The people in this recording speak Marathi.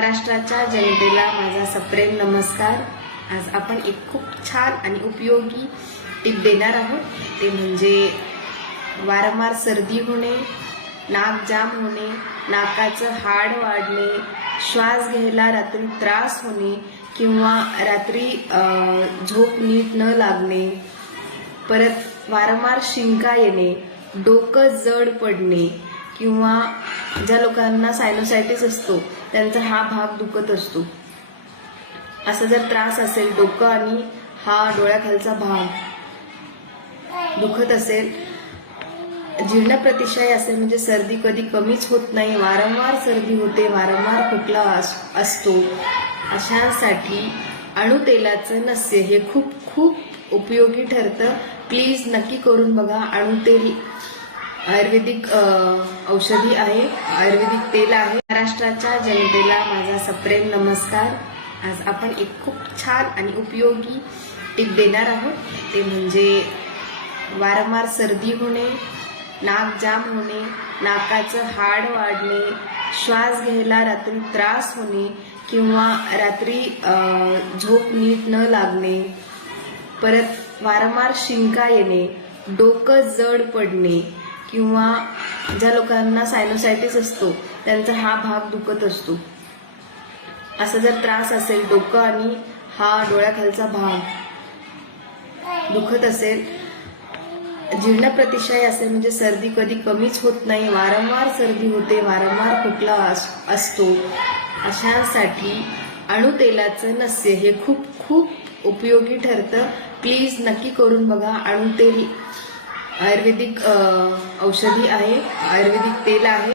महाराष्ट्राच्या जनतेला माझा सप्रेम नमस्कार। आज आपण एक खूप छान आणि उपयोगी टिप देणार आहोत। ते म्हणजे वारंवार सर्दी होणे, नाक जाम होणे, नाकाचं हाड वाढणे, श्वास घ्यायला रात्री त्रास होणे किंवा रात्री झोप नीट न लागणे, परत वारंवार शिंका येणे, डोकं जड पडणे किंवा ज्या लोकांना सायनोसायटिस असतो त्यांचा हा भाग दुखत असतो, असा जर त्रास असेल, डोकं आणि हा डोळ्याखालचा भाग दुखत असेल, जीर्ण प्रतिशय असेल म्हणजे सर्दी कधी कमीच होत नाही, वारंवार सर्दी होते, वारंवार खोकला असतो, अशांसाठी अणुतेलाचं नस्य हे खूप खूप उपयोगी ठरतं। प्लीज नक्की करून बघा। अणुतेल आयुर्वेदिक औषधी आहे, आयुर्वेदिक तेल आहे। महाराष्ट्राच्या जनतेला माझा सप्रेम नमस्कार। आज आपण एक खूप छान आणि उपयोगी टिप देणार आहोत। ते म्हणजे वारंवार सर्दी होणे, नाक जाम होणे, नाकाचं हाड वाढणे, श्वास घ्यायला रात्री त्रास होणे किंवा रात्री झोप नीट न लागणे, परत वारंवार शिंका येणे, डोकं जड पडणे किंवा ज्या लोकांना सायनोसायटिस असतो त्यांचा हा भाग दुखत असतो, असा जर त्रास असेल, डोकं आणि हा डोळ्याखालचा भाग दुखत असेल, जीर्ण प्रतिशय असेल म्हणजे सर्दी कधी कमीच होत नाही, वारंवार सर्दी होते, वारंवार खोकला असतो, अशांसाठी अणुतेलाचं नस्य हे खूप खूप उपयोगी ठरतं। प्लीज नक्की करून बघा। अणुतेल आयुर्वेदिक औषधी आहे, आयुर्वेदिक तेल आहे।